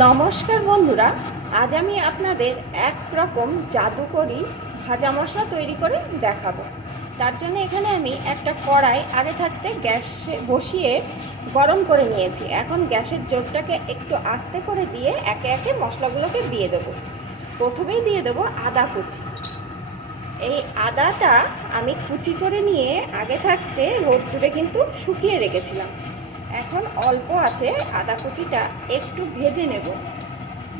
নমস্কার বন্ধুরা, আজ আমি আপনাদের এক রকম জাদুকরি ভাজা মশলা তৈরি করে দেখাবো। তার জন্য এখানে আমি একটা কড়াই আগে থাকতে গ্যাসে বসিয়ে গরম করে নিয়েছি। এখন গ্যাসের জোরটাকে একটু আস্তে করে দিয়ে একে একে মশলাগুলোকে দিয়ে দেবো। প্রথমেই দিয়ে দেবো আদা কুচি। এই আদাটা আমি কুচি করে নিয়ে আগে থাকতে রোদ্দুরে কিন্তু শুকিয়ে রেখেছিলাম। এখন অল্প আছে, আদা কুচিটা একটু ভেজে নেব।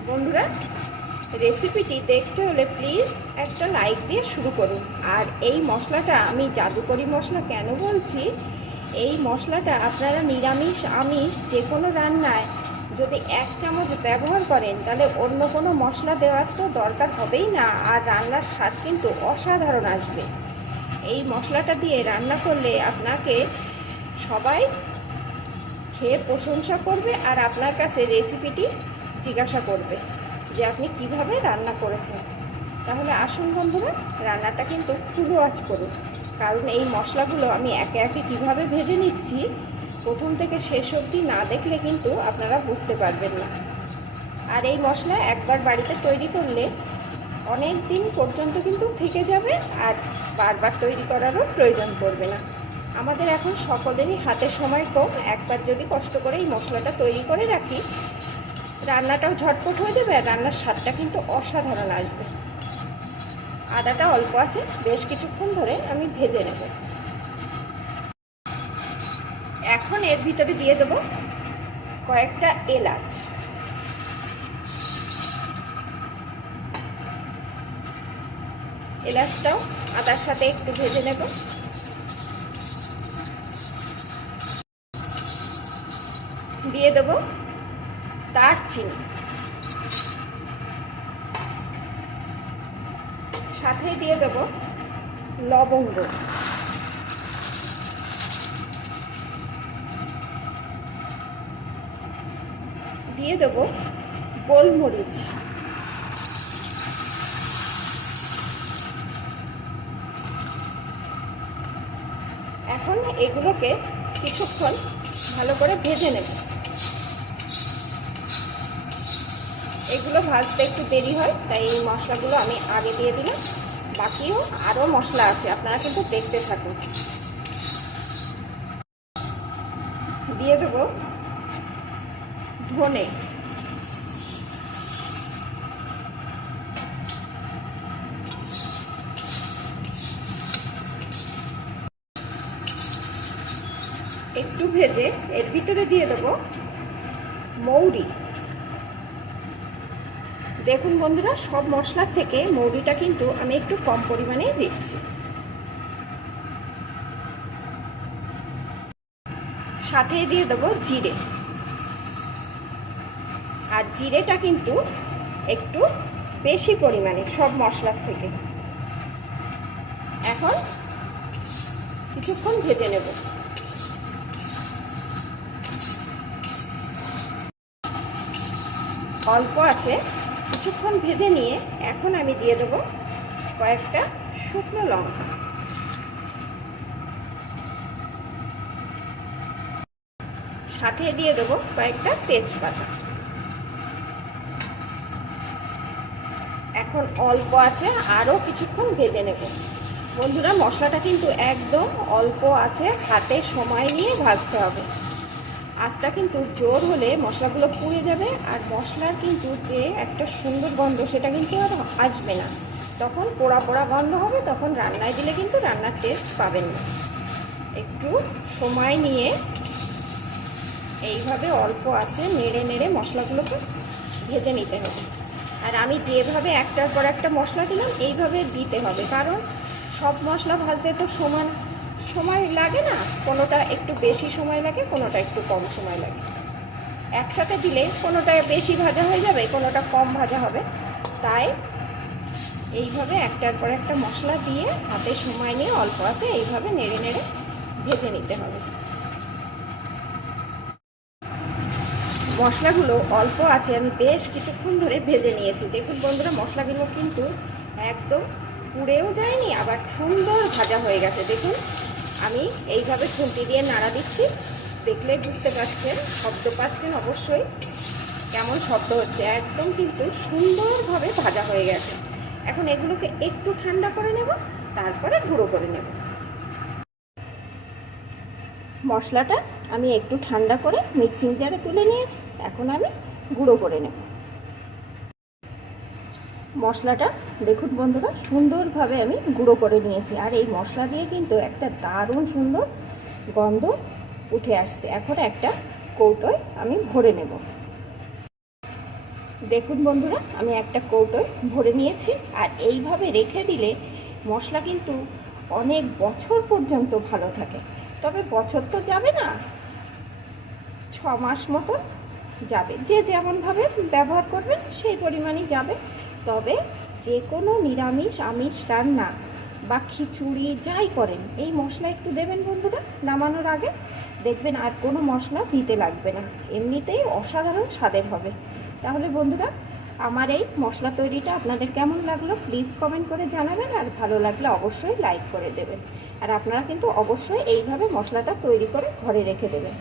বন্ধুরা রেসিপিটি দেখতে হলে প্লিজ একটা লাইক দিয়ে শুরু করুন। আর এই মশলাটা আমি জাদুকরি মশলা কেন বলছি? এই মশলাটা আপনারা নিরামিষ, আমিষ যে কোনো রান্নায় যদি এক চামচ ব্যবহার করেন, তাহলে অন্য কোনো মশলা দেওয়ার তো দরকার হবেই না, আর রান্নার স্বাদ কিন্তু অসাধারণ আসবে। এই মশলাটা দিয়ে রান্না করলে আপনাকে সবাই খেয়ে প্রশংসা করবে আর আপনার কাছে রেসিপিটি জিজ্ঞাসা করবে যে আপনি কীভাবে রান্না করেছেন। তাহলে আসুন বন্ধুরা, রান্নাটা কিন্তু ফুলো আজ করুন। কারণ এই মশলাগুলো আমি একে একে কীভাবে ভেজে নিচ্ছি, প্রথম থেকে শেষ অবধি না দেখলে কিন্তু আপনারা বুঝতে পারবেন না। আর এই মশলা একবার বাড়িতে তৈরি করলে অনেক দিন পর্যন্ত কিন্তু থেকে যাবে আর বারবার তৈরি করারও প্রয়োজন পড়বে না। আমাদের এখন সকলেরই হাতে সময় কম। একবার যদি কষ্ট করে এই মশলাটা তৈরি করে রাখি, রান্নাটাও ঝটপট হয়ে যাবে আর রান্নার স্বাদটা কিন্তু অসাধারণ আসবে। আদাটা অল্প আছে, বেশ কিছুক্ষণ ধরে আমি ভেজে নেব। এখন এর ভিতরে দিয়ে দেবো কয়েকটা এলাচ। এলাচটাও আদার সাথে একটু ভেজে নেব। দিয়ে দেব দারচিনি সাথে দিয়ে দেব লবঙ্গ। দিয়ে দেব গোলমরিচ। এখন এগুলোকে কিছুক্ষণ ভালো করে ভেজে নেব। এগুলো ভাজতে একটু দেরি হয়, তাই এই মশলাগুলো আমি আগে দিয়ে দিলাম। বাকিও আরও মশলা আছে, আপনারা কিন্তু দেখতে থাকুন। দিয়ে দেবো ধনে। একটু ভেজে এর ভিতরে দিয়ে দেবো মৌরি। দেখুন বন্ধুরা, সব মশলার থেকে মৌরিটা কিন্তু আমি একটু কম পরিমাণে দিচ্ছি। সাথে দিয়ে দেবো জিরে। আর জিরেটা কিন্তু একটু বেশি পরিমাণে সব মশলার থেকে। এখন কিছুক্ষণ ভেজে নেব। অল্প আছে। কিছুক্ষণ ভেজে নিয়ে এখন আমি দিয়ে দেবো কয়েকটা শুকনো লঙ্কা। সাথে দিয়ে দেবো কয়েকটা তেজপাতা। এখন অল্প আছে, আরও কিছুক্ষণ ভেজে নেব। বন্ধুরা, মশলাটা কিন্তু একদম অল্প আছে, হাতে সময় নিয়ে ভাজতে হবে। আঁচটা কিন্তু জোর হলে মশলাগুলো পুড়ে যাবে আর মশলার কিন্তু যে একটা সুন্দর গন্ধ, সেটা কিন্তু আর আসবে না। তখন পোড়া পোড়া গন্ধ হবে, তখন রান্নায় দিলে কিন্তু রান্নার টেস্ট পাবেন না। একটু সময় নিয়ে এইভাবে অল্প আছে নেড়ে নেড়ে মশলাগুলোকে ভেজে নিতে হবে। আর আমি যেভাবে একটার পর একটা মশলা দিলাম, এইভাবে দিতে হবে, কারণ সব মশলা ভাজতে তো সমান সময় লাগে না, কোনোটা একটু বেশি সময় লাগে, কোনোটা একটু কম সময় লাগে। একসাথে দিলে কোনোটা বেশি ভাজা হয়ে যাবে, কোনোটা কম ভাজা হবে। তাই এইভাবে একটার পর একটা মশলা দিয়ে হাতে সময় নিয়ে অল্প আছে, এইভাবে নেড়ে নেড়ে ভেজে নিতে হবে। মশলাগুলো অল্প আছে, আমি বেশ কিছুক্ষণ ধরে ভেজে নিয়েছি। দেখুন বন্ধুরা, মশলাগুলো কিন্তু একদম পুড়েও যায়নি, আবার সুন্দর ভাজা হয়ে গেছে। দেখুন আমি এইভাবে খুন্তি দিয়ে নাড়া দিচ্ছি। দেখলেই বুঝতে পারছেন, শব্দ পাচ্ছেন অবশ্যই। কেমন শব্দ হচ্ছে, একদম কিন্তু সুন্দরভাবে ভাজা হয়ে গেছে। এখন এগুলোকে একটু ঠান্ডা করে নেব, তারপরে গুঁড়ো করে নেব। মশলাটা আমি একটু ঠান্ডা করে মিক্সিং জারে তুলে নিয়েছি, এখন আমি গুঁড়ো করে নেব। মশলাটা দেখুন বন্ধুরা, সুন্দরভাবে আমি গুঁড়ো করে নিয়েছি। আর এই মশলা দিয়ে কিন্তু একটা দারুণ সুন্দর গন্ধ উঠে আসছে। এখন একটা কৌটোয় আমি ভরে নেব। দেখুন বন্ধুরা, আমি একটা কৌটোয় ভরে নিয়েছি। আর এইভাবে রেখে দিলে মশলা কিন্তু অনেক বছর পর্যন্ত ভালো থাকে। তবে বছর তো যাবে না, ছ মাস মতো যাবে। যে যেমনভাবে ব্যবহার করবেন, সেই পরিমাণই যাবে। তবে যে কোনো নিরামিষ, আমিষ রান্না বা খিচুড়ি যাই করেন, এই মশলা একটু দেবেন বন্ধুরা নামানোর আগে। দেখবেন আর কোনো মশলা দিতে লাগবে না, এমনিতেই অসাধারণ স্বাদের হবে। তাহলে বন্ধুরা, আমার এই মশলা তৈরিটা আপনাদের কেমন লাগল প্লিজ কমেন্ট করে জানাবেন, আর ভালো লাগলে অবশ্যই লাইক করে দেবেন। আর আপনারা কিন্তু অবশ্যই এইভাবে মশলাটা তৈরি করে ঘরে রেখে দেবেন।